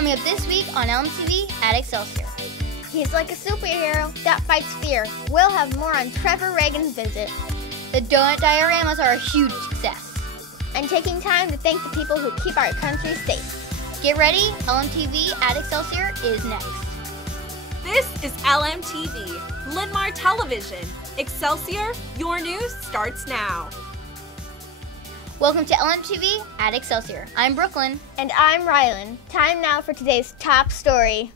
Coming up this week on LMTV at Excelsior. He's like a superhero that fights fear. We'll have more on Trevor Reagan's visit. The donut dioramas are a huge success. And taking time to thank the people who keep our country safe. Get ready, LMTV at Excelsior is next. This is LMTV, Linn-Mar Television. Excelsior, your news starts now. Welcome to LMTV at Excelsior. I'm Brooklyn. And I'm Rylan. Time now for today's top story.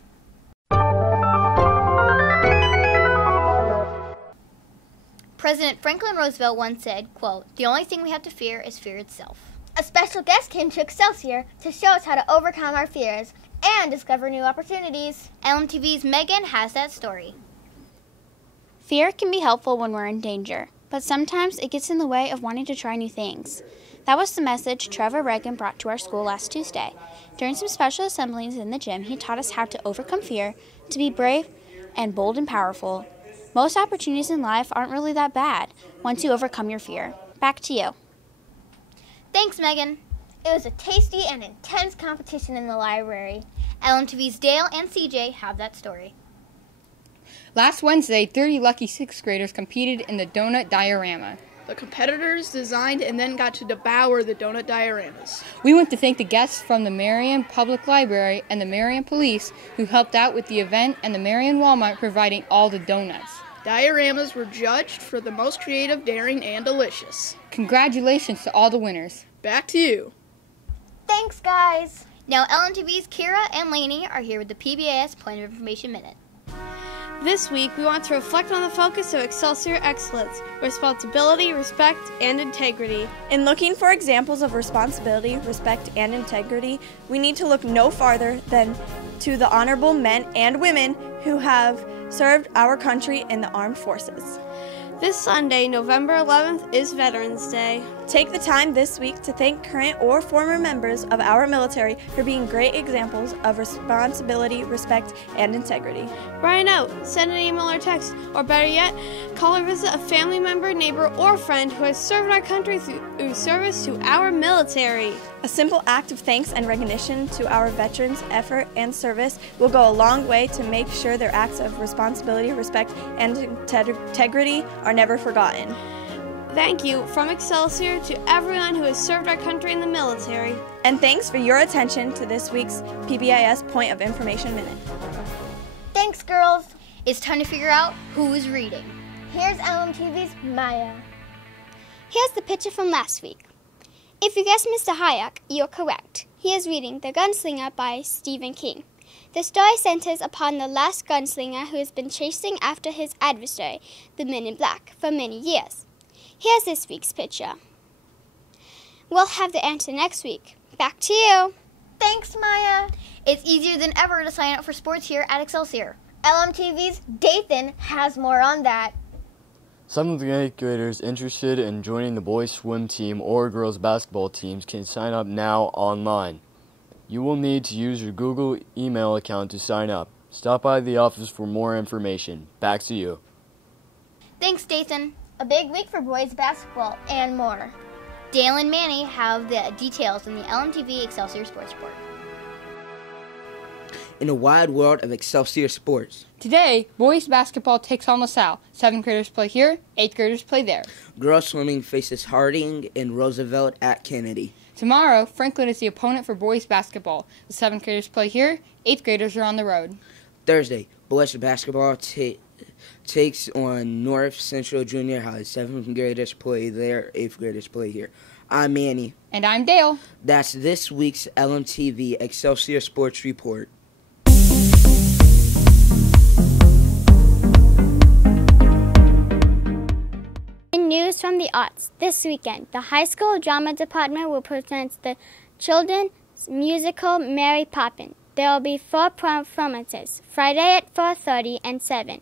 President Franklin Roosevelt once said, quote, "The only thing we have to fear is fear itself." A special guest came to Excelsior to show us how to overcome our fears and discover new opportunities. LMTV's Megan has that story. Fear can be helpful when we're in danger, but sometimes it gets in the way of wanting to try new things. That was the message Trevor Reagan brought to our school last Tuesday. During some special assemblies in the gym, he taught us how to overcome fear, to be brave and bold and powerful. Most opportunities in life aren't really that bad once you overcome your fear. Back to you. Thanks, Megan. It was a tasty and intense competition in the library. LMTV's Dale and CJ have that story. Last Wednesday, 30 lucky 6th graders competed in the donut diorama. The competitors designed and then got to devour the donut dioramas. We want to thank the guests from the Marion Public Library and the Marion Police who helped out with the event, and the Marion Walmart providing all the donuts. Dioramas were judged for the most creative, daring, and delicious. Congratulations to all the winners. Back to you. Thanks, guys. Now LMTV's Kira and Lainey are here with the PBIS Point of Information Minute. This week, we want to reflect on the focus of Excelsior excellence, responsibility, respect, and integrity. In looking for examples of responsibility, respect, and integrity, we need to look no farther than to the honorable men and women who have served our country in the armed forces. This Sunday, November 11th, is Veterans Day. Take the time this week to thank current or former members of our military for being great examples of responsibility, respect, and integrity. Write a note, send an email or text, or better yet, call or visit a family member, neighbor, or friend who has served our country through service to our military. A simple act of thanks and recognition to our veterans' effort and service will go a long way to make sure their acts of responsibility, respect, and integrity are never forgotten. Thank you from Excelsior to everyone who has served our country in the military. And thanks for your attention to this week's PBIS Point of Information Minute. Thanks, girls. It's time to figure out who is reading. Here's LMTV's Maya. Here's the picture from last week. If you guessed Mr. Hayek, you're correct. He is reading The Gunslinger by Stephen King. The story centers upon the last gunslinger who has been chasing after his adversary, the Men in Black, for many years. Here's this week's picture. We'll have the answer next week. Back to you. Thanks, Maya. It's easier than ever to sign up for sports here at Excelsior. LMTV's Dathan has more on that. Some of the 8th graders interested in joining the boys' swim team or girls' basketball teams can sign up now online. You will need to use your Google email account to sign up. Stop by the office for more information. Back to you. Thanks, Dathan. A big week for boys basketball and more. Dale and Manny have the details in the LMTV Excelsior Sports Report. In a wide world of Excelsior sports. Today, boys basketball takes on LaSalle. 7th graders play here, 8th graders play there. Girls swimming faces Harding and Roosevelt at Kennedy. Tomorrow, Franklin is the opponent for boys basketball. The 7th graders play here, 8th graders are on the road. Thursday, boys basketball takes on North Central Junior High. 7th graders play there, 8th graders play here. I'm Manny. And I'm Dale. That's this week's LMTV Excelsior Sports Report. In news from the arts, this weekend, the high school drama department will present the children's musical Mary Poppins. There will be 4 performances, Friday at 4:30 and 7,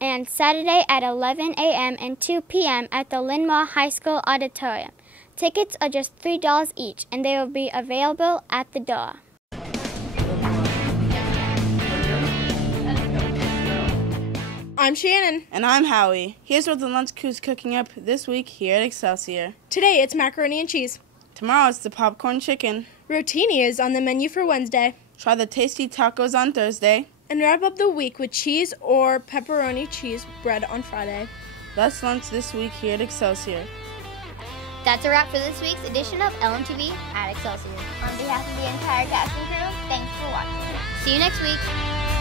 and Saturday at 11 a.m. and 2 p.m. at the Linn-Mar High School Auditorium. Tickets are just $3 each, and they will be available at the door. I'm Shannon. And I'm Howie. Here's what the lunch crew's cooking up this week here at Excelsior. Today it's macaroni and cheese. Tomorrow it's the popcorn chicken. Rotini is on the menu for Wednesday. Try the tasty tacos on Thursday. And wrap up the week with cheese or pepperoni cheese bread on Friday. That's lunch this week here at Excelsior. That's a wrap for this week's edition of LMTV at Excelsior. On behalf of the entire cast and crew, thanks for watching. See you next week.